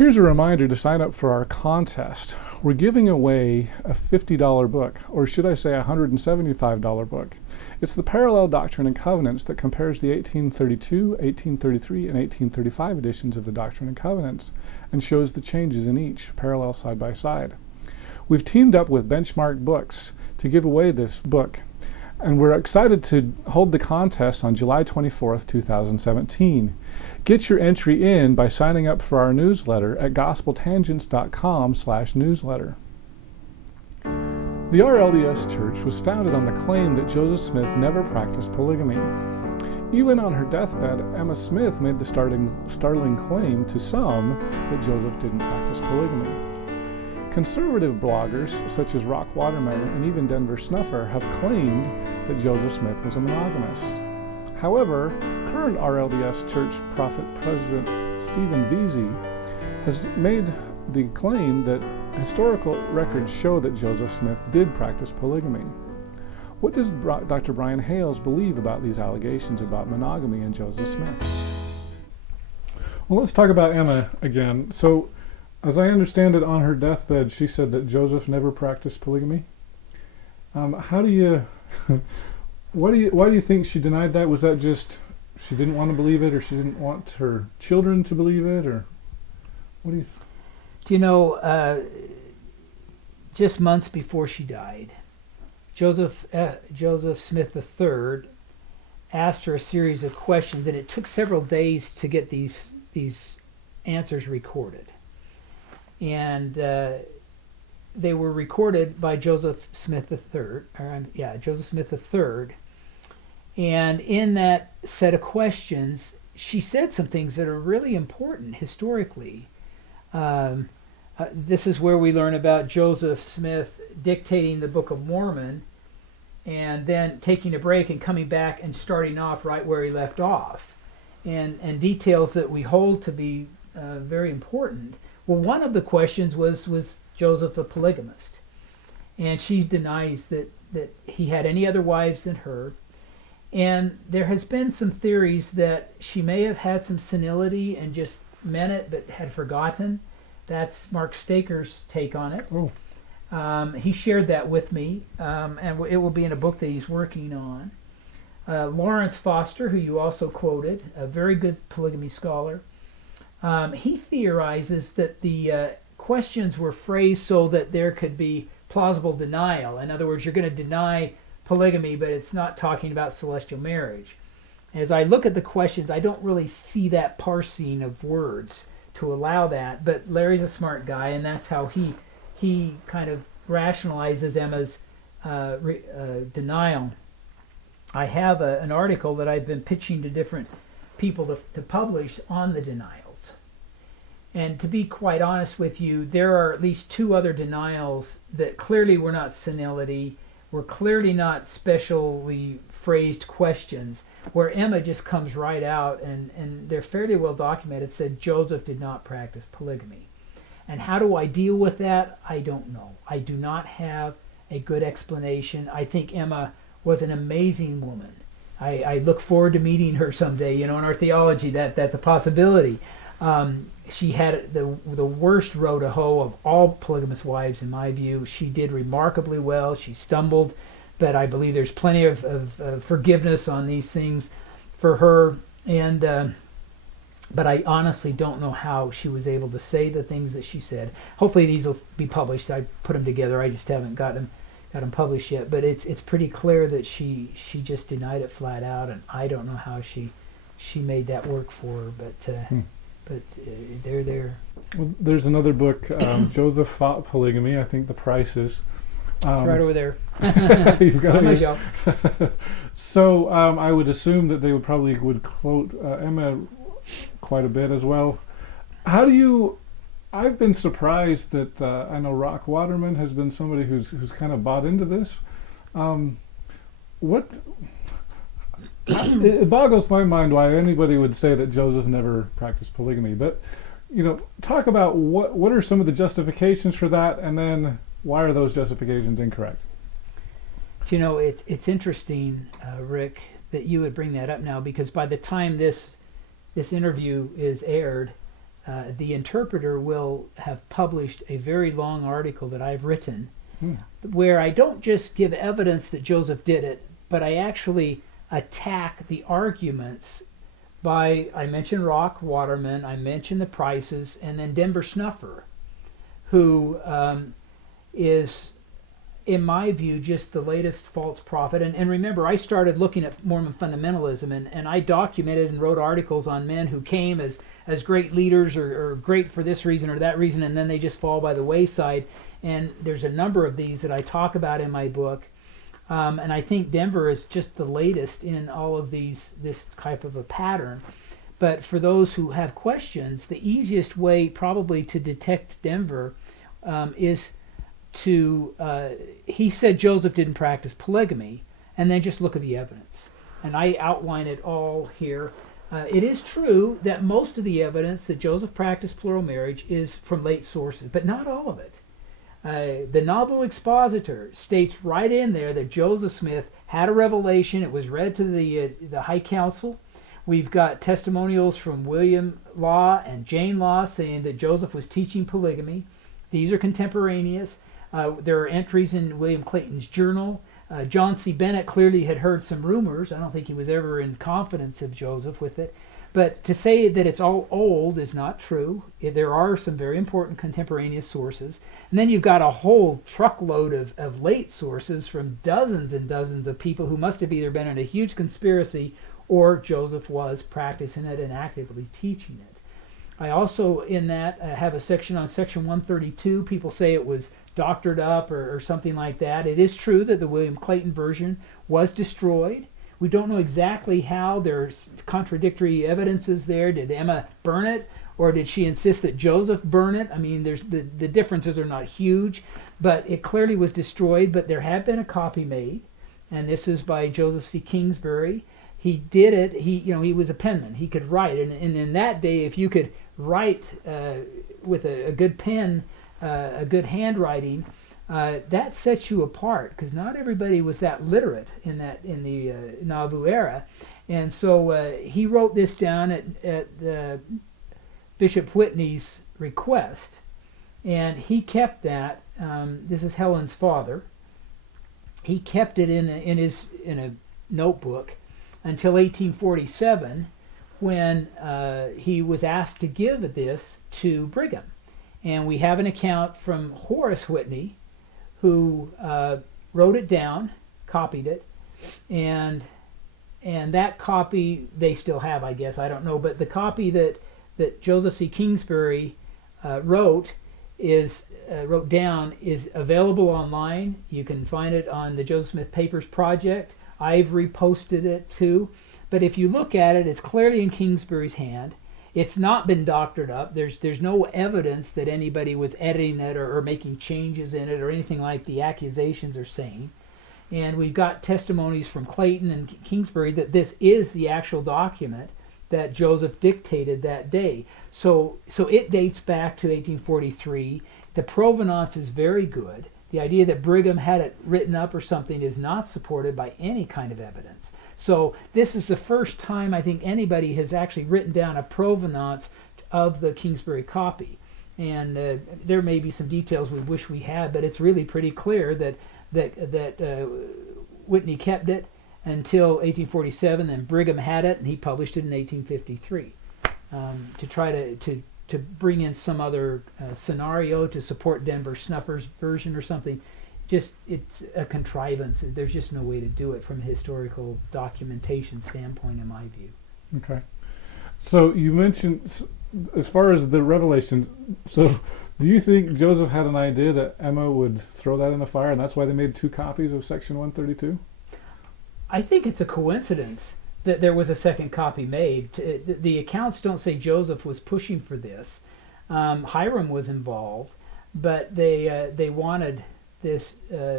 Here's a reminder to sign up for our contest. We're giving away a $50 book, or should I say a $175 book. It's the Parallel Doctrine and Covenants that compares the 1832, 1833, and 1835 editions of the Doctrine and Covenants and shows the changes in each, parallel side by side. We've teamed up with Benchmark Books to give away this book, and we're excited to hold the contest on July 24th, 2017. Get your entry in by signing up for our newsletter at gospeltangents.com/newsletter. The RLDS Church was founded on the claim that Joseph Smith never practiced polygamy. Even on her deathbed, Emma Smith made the startling claim to some that Joseph didn't practice polygamy. Conservative bloggers such as Rock Waterman and even Denver Snuffer have claimed that Joseph Smith was a monogamist. However, current RLDS Church Prophet President Stephen Veazey has made the claim that historical records show that Joseph Smith did practice polygamy. What does Dr. Brian Hales believe about these allegations about monogamy in Joseph Smith? Well, let's talk about Emma again. So, as I understand it, on her deathbed, she said that Joseph never practiced polygamy. How do you, why do you think she denied that? Was that just she didn't want to believe it, or she didn't want her children to believe it, or what do you? Do you know? Just months before she died, Joseph Smith III asked her a series of questions, and it took several days to get these answers recorded. And they were recorded by Joseph Smith III, Joseph Smith III. And in that set of questions, she said some things that are really important historically. This is where we learn about Joseph Smith dictating the Book of Mormon and then taking a break and coming back and starting off right where he left off. And details that we hold to be very important. Well, one of the questions was Joseph a polygamist? And she denies that he had any other wives than her. And there has been some theories that she may have had some senility and just meant it but had forgotten. That's Mark Staker's take on it. Oh. He shared that with me, and it will be in a book that he's working on. Lawrence Foster, who you also quoted, a very good polygamy scholar, he theorizes that the questions were phrased so that there could be plausible denial. In other words, you're going to deny polygamy, but it's not talking about celestial marriage. As I look at the questions, I don't really see that parsing of words to allow that, but Larry's a smart guy, and that's how he kind of rationalizes Emma's denial. I have an article that I've been pitching to different people to publish on the denials. And to be quite honest with you, there are at least two other denials that clearly were not senility, were clearly not specially phrased questions, where Emma just comes right out, and they're fairly well documented, said Joseph did not practice polygamy. And how do I deal with that? I don't know. I do not have a good explanation. I think Emma was an amazing woman. I look forward to meeting her someday. In our theology, that's a possibility. She had the worst row to hoe of all polygamous wives, in my view. She did remarkably well. She stumbled, but I believe there's plenty of forgiveness on these things for her. And but I honestly don't know how she was able to say the things that she said. Hopefully these will be published. I put them together. I just haven't got them published yet. But it's pretty clear that she just denied it flat out, and I don't know how she made that work for her. But they're there. Well, there's another book, Joseph Fought Polygamy. I think the price is. It's right over there. You've got on my shelf. So I would assume that they would quote Emma quite a bit as well. How do you? I've been surprised that I know Rock Waterman has been somebody who's kind of bought into this. It boggles my mind why anybody would say that Joseph never practiced polygamy. But talk about what are some of the justifications for that, and then why are those justifications incorrect? It's interesting, Rick, that you would bring that up now, because by the time this interview is aired, the interpreter will have published a very long article that I've written where I don't just give evidence that Joseph did it, but I actually attack the arguments by, I mentioned Rock Waterman, I mentioned the Prices, and then Denver Snuffer, who is, in my view, just the latest false prophet. And remember, I started looking at Mormon fundamentalism, and I documented and wrote articles on men who came as great leaders or great for this reason or that reason, and then they just fall by the wayside. And there's a number of these that I talk about in my book. And I think Denver is just the latest in all of this type of a pattern. But for those who have questions, the easiest way probably to detect Denver is to, he said Joseph didn't practice polygamy, and then just look at the evidence. And I outline it all here. It is true that most of the evidence that Joseph practiced plural marriage is from late sources, but not all of it. The Nauvoo Expositor states right in there that Joseph Smith had a revelation. It was read to the High Council. We've got testimonials from William Law and Jane Law saying that Joseph was teaching polygamy. These are contemporaneous. There are entries in William Clayton's journal. John C. Bennett clearly had heard some rumors. I don't think he was ever in confidence of Joseph with it. But to say that it's all old is not true. There are some very important contemporaneous sources. And then you've got a whole truckload of late sources from dozens and dozens of people who must have either been in a huge conspiracy or Joseph was practicing it and actively teaching it. I also, in that, have a section on section 132. People say it was doctored up or something like that. It is true that the William Clayton version was destroyed. We don't know exactly how. There's contradictory evidences there. Did Emma burn it, or did she insist that Joseph burn it? I mean, the differences are not huge, but it clearly was destroyed. But there had been a copy made, and this is by Joseph C. Kingsbury. He did it. He was a penman. He could write, and in that day, if you could write with a good pen, a good handwriting, that sets you apart, because not everybody was that literate in the Nauvoo era. And so he wrote this down at Bishop Whitney's request, and he kept that. This is Helen's father. He kept it in a notebook until 1847, when he was asked to give this to Brigham. And we have an account from Horace Whitney, who wrote it down, copied it, and that copy they still have, I guess, I don't know, but the copy that Joseph C. Kingsbury wrote down is available online. You can find it on the Joseph Smith Papers Project. I've reposted it too. But if you look at it, it's clearly in Kingsbury's hand. It's not been doctored up. There's no evidence that anybody was editing it or making changes in it or anything like the accusations are saying. And we've got testimonies from Clayton and Kingsbury that this is the actual document that Joseph dictated that day. So it dates back to 1843. The provenance is very good. The idea that Brigham had it written up or something is not supported by any kind of evidence. So this is the first time I think anybody has actually written down a provenance of the Kingsbury copy. And there may be some details we wish we had, but it's really pretty clear that Whitney kept it until 1847, then Brigham had it, and he published it in 1853 to try to bring in some other scenario to support Denver Snuffer's version or something. Just, it's a contrivance. There's just no way to do it from a historical documentation standpoint, in my view. Okay. So you mentioned, as far as the revelation, so do you think Joseph had an idea that Emma would throw that in the fire, and that's why they made 2 copies of section 132? I think it's a coincidence that there was a second copy made. The accounts don't say Joseph was pushing for this. Hiram was involved, but they wanted this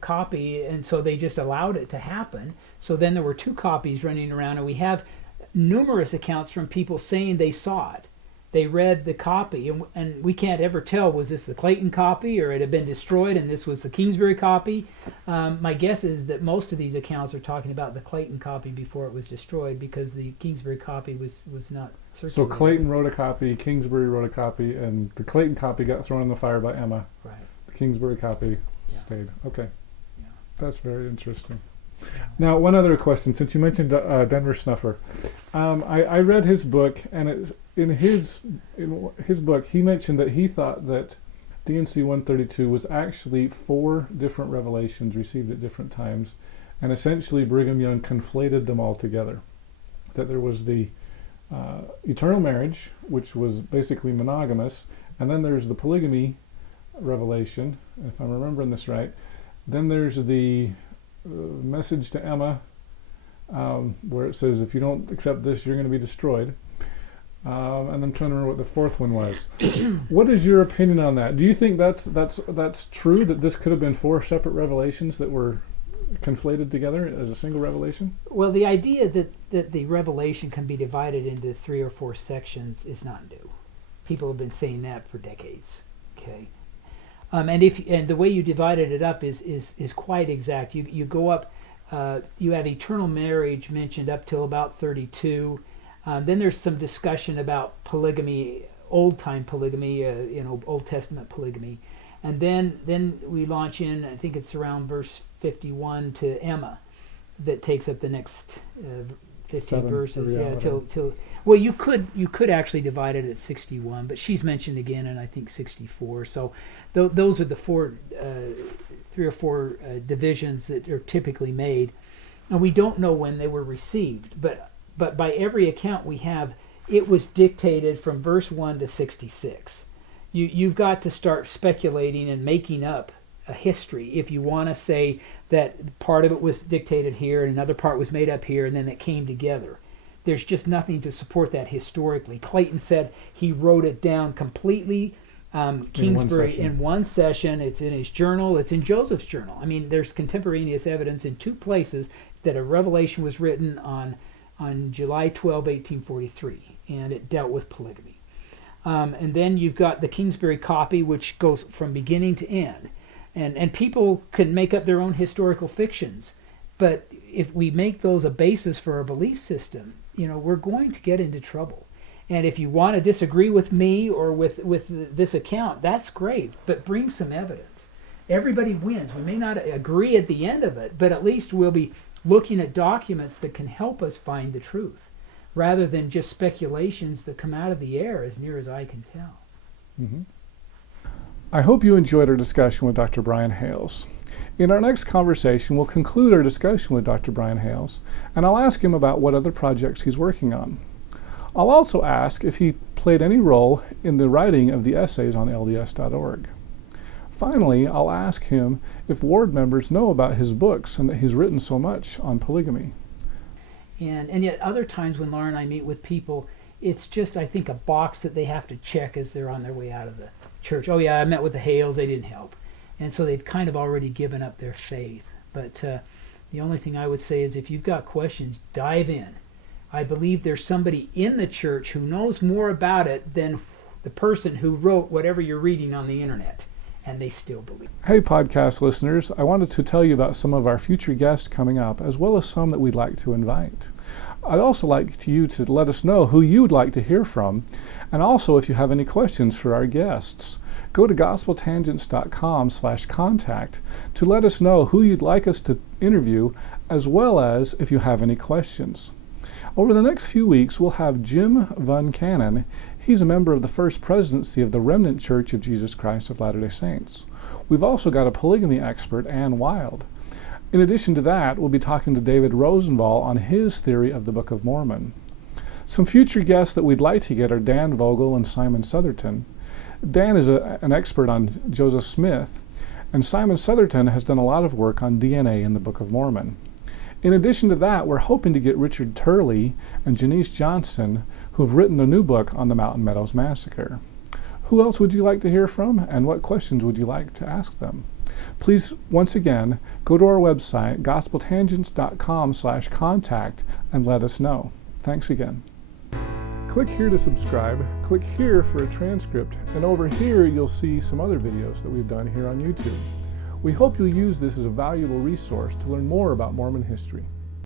copy, and so they just allowed it to happen. So then there were 2 copies running around, and we have numerous accounts from people saying they saw it. they read the copy, and we can't ever tell, was this the Clayton copy or it had been destroyed and this was the Kingsbury copy. My guess is that most of these accounts are talking about the Clayton copy before it was destroyed, because the Kingsbury copy was not circulated. So Clayton wrote a copy, Kingsbury wrote a copy, and the Clayton copy got thrown in the fire by Emma. Right. The Kingsbury copy Yeah. stayed. Okay. Yeah. That's very interesting. Now, one other question, since you mentioned Denver Snuffer. I read his book, and in his book, he mentioned that he thought that D&C 132 was actually 4 different revelations received at different times, and essentially Brigham Young conflated them all together. That there was the eternal marriage, which was basically monogamous, and then there's the polygamy revelation, if I'm remembering this right. Then there's the message to Emma, where it says, if you don't accept this, you're going to be destroyed. And I'm trying to remember what the 4th one was. What is your opinion on that? Do you think that's true, that this could have been 4 separate revelations that were conflated together as a single revelation? Well, the idea that the revelation can be divided into 3 or 4 sections is not new. People have been saying that for decades. Okay. And the way you divided it up is quite exact. You go up, you have eternal marriage mentioned up till about 32. Then there's some discussion about polygamy, old time polygamy, Old Testament polygamy, and then we launch in. I think it's around verse 51 to Emma, that takes up the next 15 verses. Yeah, till well, you could actually divide it at 61, but she's mentioned again in I think 64. So those are the 3 or 4 divisions that are typically made, and we don't know when they were received, but by every account we have, it was dictated from verse 1 to 66. You've got to start speculating and making up a history if you want to say that part of it was dictated here and another part was made up here and then it came together. There's just nothing to support that historically. Clayton said he wrote it down completely. Kingsbury in one session. It's in his journal. It's in Joseph's journal. I mean, there's contemporaneous evidence in 2 places that a revelation was written on July 12, 1843, and it dealt with polygamy. And then you've got the Kingsbury copy, which goes from beginning to end. And people can make up their own historical fictions, but if we make those a basis for our belief system, we're going to get into trouble. And if you want to disagree with me or with this account, that's great, but bring some evidence. Everybody wins. We may not agree at the end of it, but at least we'll be looking at documents that can help us find the truth, rather than just speculations that come out of the air, as near as I can tell. Mm-hmm. I hope you enjoyed our discussion with Dr. Brian Hales. In our next conversation, we'll conclude our discussion with Dr. Brian Hales, and I'll ask him about what other projects he's working on. I'll also ask if he played any role in the writing of the essays on LDS.org. Finally, I'll ask him if ward members know about his books and that he's written so much on polygamy. And yet other times when Laura and I meet with people, it's just, I think, a box that they have to check as they're on their way out of the church. Oh yeah, I met with the Hales, they didn't help. And so they've kind of already given up their faith. But the only thing I would say is if you've got questions, dive in. I believe there's somebody in the church who knows more about it than the person who wrote whatever you're reading on the internet. And they still believe. Hey podcast listeners, I wanted to tell you about some of our future guests coming up, as well as some that we'd like to invite. I'd also like you to let us know who you would like to hear from, and also if you have any questions for our guests. Go to gospeltangents.com/contact to let us know who you'd like us to interview, as well as if you have any questions. Over the next few weeks, we'll have Jim Van Cannon. He's a member of the First Presidency of the Remnant Church of Jesus Christ of Latter-day Saints. We've also got a polygamy expert, Ann Wild. In addition to that, we'll be talking to David Rosenval on his theory of the Book of Mormon. Some future guests that we'd like to get are Dan Vogel and Simon Southerton. Dan is an expert on Joseph Smith, and Simon Southerton has done a lot of work on DNA in the Book of Mormon. In addition to that, we're hoping to get Richard Turley and Janice Johnson, who've written a new book on the Mountain Meadows Massacre. Who else would you like to hear from, and what questions would you like to ask them? Please, once again, go to our website, gospeltangents.com/contact, and let us know. Thanks again. Click here to subscribe, click here for a transcript, and over here you'll see some other videos that we've done here on YouTube. We hope you'll use this as a valuable resource to learn more about Mormon history.